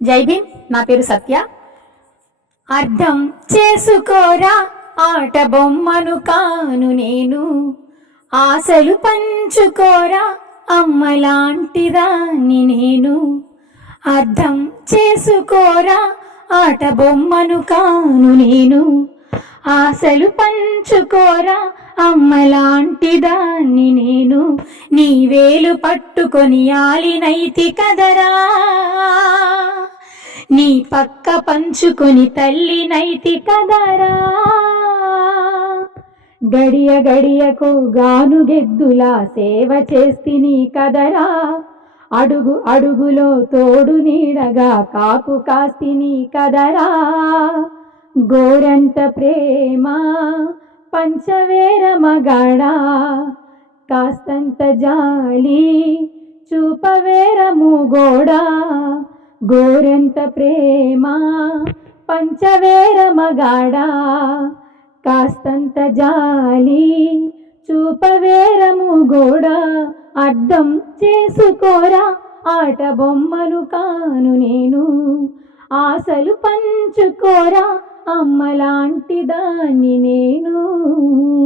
జై భీమ్. నా పేరు సత్య. అర్థం చేసుకోరా. ఆట బొమ్మను కాను నేను. ఆశలు పంచుకోరా. అమ్మలాంటిదాన్ని నేను. అర్థం చేసుకోరా. ఆట బొమ్మను కాను నేను. ఆశలు పంచుకోరా. అమ్మలాంటిదాన్ని నేను. నీ వేలు పట్టుకొని ఆలినైతి కదరా. నీ పక్క పంచుకొని తల్లినైతి కదరా. గడియ గడియకు గాను గెద్దులా సేవ చేస్తిని కదరా. అడుగు అడుగులో తోడు నీడగా కాపు కాస్తిని కదరా. గోరంత ప్రేమ పంచవేర మగాడా కాస్తంత జాలి చూపవేరము గోడా. గోరంత ప్రేమ పంచవేర మగాడా కాస్తంత జాలి చూపవేరము గోడా అర్థం చేసుకోరా ఆట బొమ్మను కాను నేను ఆశలు పంచుకోరా అమ్మలాంటి దాన్ని నేను.